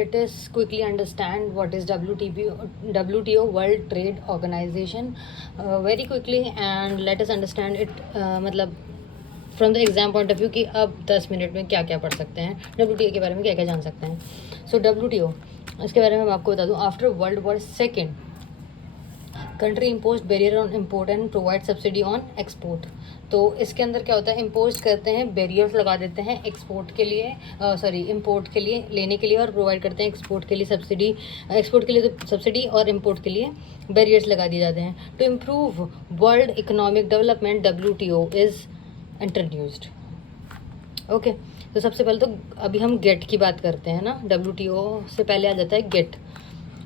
Let us quickly understand what is WTO, World Trade Organization, very quickly, and let us understand it मतलब from the exam point of view कि अब 10 minute में क्या क्या पढ़ सकते हैं, WTO के बारे में क्या क्या जान सकते हैं. सो WTO, इसके बारे में मैं आपको बता दूं. After world war second, country impose barrier on import and provide subsidy on export. तो इसके अंदर क्या होता है, इम्पोज करते हैं, बैरियर्स लगा देते हैं एक्सपोर्ट के लिए, इम्पोर्ट के लिए, लेने के लिए, और प्रोवाइड करते हैं एक्सपोर्ट के लिए सब्सिडी. एक्सपोर्ट के लिए तो सब्सिडी और इम्पोर्ट के लिए बैरियर्स लगा दिए जाते हैं. To improve world economic development WTO is introduced. Okay, तो सबसे पहले तो अभी हम गेट की बात करते हैं ना. WTO से पहले आ जाता है गेट,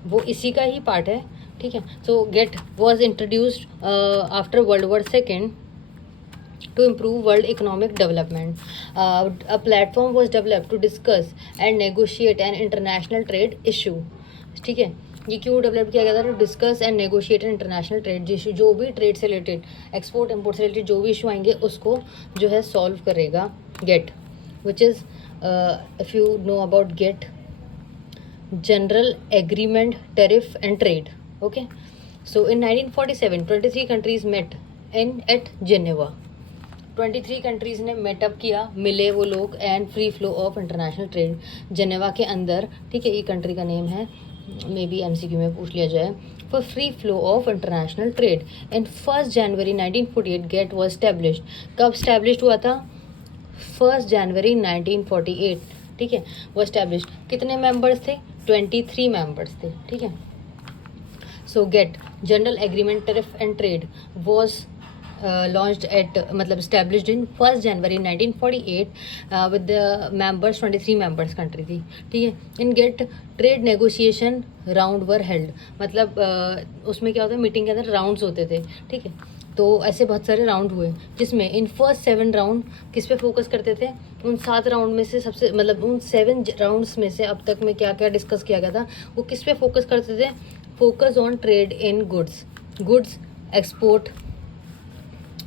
वो इसी का ही पार्ट है. ठीक है. सो gate was introduced after world war second to improve world economic development. A platform was developed to discuss and negotiate an international trade issue. ठीक है. ये क्यों डेवलप किया गया था? To discuss and negotiate international trade issue. जो भी trade से रिलेटेड, एक्सपोर्ट इम्पोर्ट से रिलेटेड जो भी इशू आएंगे उसको जो है सॉल्व करेगा GATT, which is if you know about GATT, general agreement tariff and trade. Okay. So in 1947 23 countries met in at Geneva. 23 countries ने मेटअप किया, मिले वो लोग, and free flow of international trade Geneva के अंदर. ठीक है, ये कंट्री का नेम है, मे बी MCQ में पूछ लिया जाए. For free flow of international trade in 1 January 1948 GATT was established. कब स्टैब्लिश्ड हुआ था? 1 जनवरी 1948. ठीक है, वो स्टैब्लिश्ड. कितने मेंबर्स थे? 23 मेंबर्स थे. ठीक है. सो gate, general agreement tariff and trade, was launched at मतलब established in 1 January 1948 with the members 23 members country थी. ठीक है. In GATT trade negotiation round were held. मतलब उसमें क्या होता है, मीटिंग के अंदर राउंड्स होते थे. ठीक है. तो ऐसे बहुत सारे राउंड हुए, जिसमें इन फर्स्ट 7 राउंड किस पे फोकस करते थे? उन 7 राउंड में से सबसे मतलब उन 7 राउंड्स में से अब तक में क्या क्या डिस्कस किया गया था, वो किस पे फोकस करते थे? Focus on trade in goods export,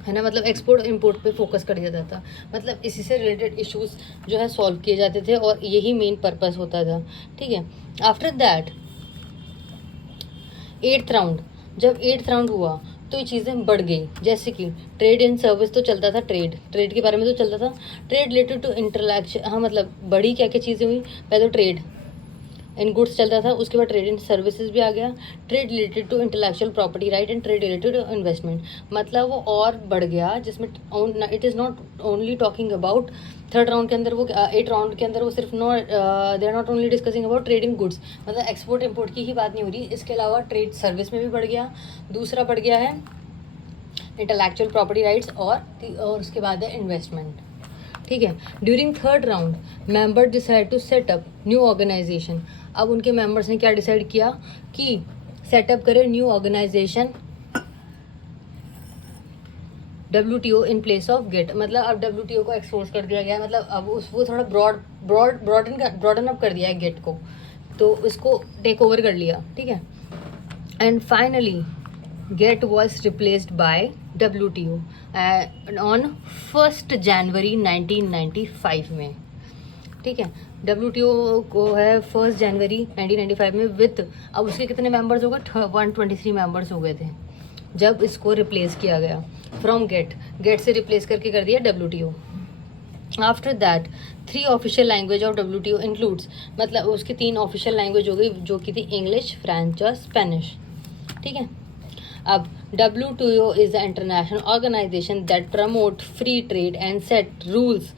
है ना. मतलब एक्सपोर्ट इम्पोर्ट पे फोकस कर दिया जाता था. मतलब इसी से रिलेटेड इश्यूज जो है सॉल्व किए जाते थे, और यही मेन पर्पस होता था. ठीक है. आफ्टर दैट 8th राउंड, जब 8th राउंड हुआ तो ये चीज़ें बढ़ गई. जैसे कि ट्रेड इन सर्विस तो चलता था, ट्रेड के बारे में तो चलता था. ट्रेड रिलेटेड टू इंटरलेक्शन, हाँ मतलब बड़ी क्या क्या चीज़ें हुई. पहले तो ट्रेड इन गुड्स चलता था, उसके बाद ट्रेड इन सर्विसेज भी आ गया. Trade related to intellectual property right and trade related to investment. मतलब वो और बढ़ गया, जिसमें it is not only talking about 3rd round के अंदर, वो 8 राउंड के अंदर वो सिर्फ they are not only discussing about trade in goods, मतलब एक्सपोर्ट इम्पोर्ट की ही बात नहीं हो रही. इसके अलावा ट्रेड सर्विस में भी बढ़ गया. दूसरा बढ़ गया है इंटेलेक्चुअल प्रॉपर्टी राइट्स, और उसके बाद है इन्वेस्टमेंट. ठीक है. During 3rd round member decide to set up new organisation. अब उनके मेंबर्स ने क्या डिसाइड किया कि सेटअप करें new organisation WTO in place of GATT. मतलब अब WTO को एक्सपोज कर दिया गया, मतलब अब वो थोड़ा ब्रॉडन अप कर दिया है गेट को, तो इसको टेक ओवर कर लिया. ठीक है. And finally get was replaced by WTO on 1 जनवरी 1995 में. ठीक है. WTO को है 1 जनवरी 1995 में विथ, अब उसके कितने मेंबर्स हो गए? 123 मेंबर्स हो गए थे जब इसको रिप्लेस किया गया फ्रॉम गेट से रिप्लेस करके कर दिया WTO. After that 3 official language of WTO includes, मतलब उसकी 3 ऑफिशियल लैंग्वेज हो गई, जो कि थी इंग्लिश, फ्रेंच और स्पेनिश. ठीक है. अब WTO is a international organisation that promote free trade and set rules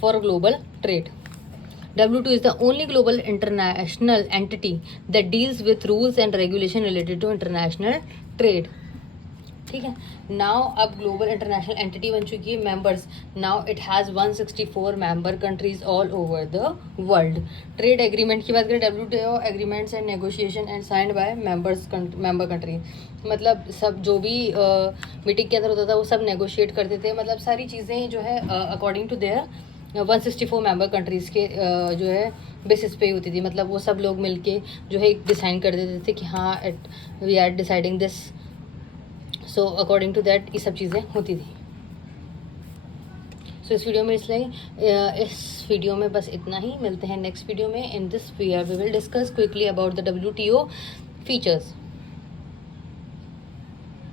for global trade. WTO is the only global international entity that deals with rules and regulation related to international trade. ठीक है. Now अब global international entity बन चुकी है. Members, now it has 164 member countries all over the world. Trade agreement की बात करें, WTO agreements and negotiation and signed by member country. मतलब सब जो भी मीटिंग के अंदर होता था वो सब नेगोशिएट करते थे. मतलब सारी चीज़ें जो है according to their 164 member countries के जो है बेसिस पे होती थी. मतलब वो सब लोग मिलके जो है डिसाइड कर देते थे कि हाँ we are deciding this. So according to that ये सब चीज़ें होती थी. सो इस वीडियो में इस वीडियो में बस इतना ही। मिलते हैं नेक्स्ट वीडियो में। In this we will discuss quickly about the WTO features.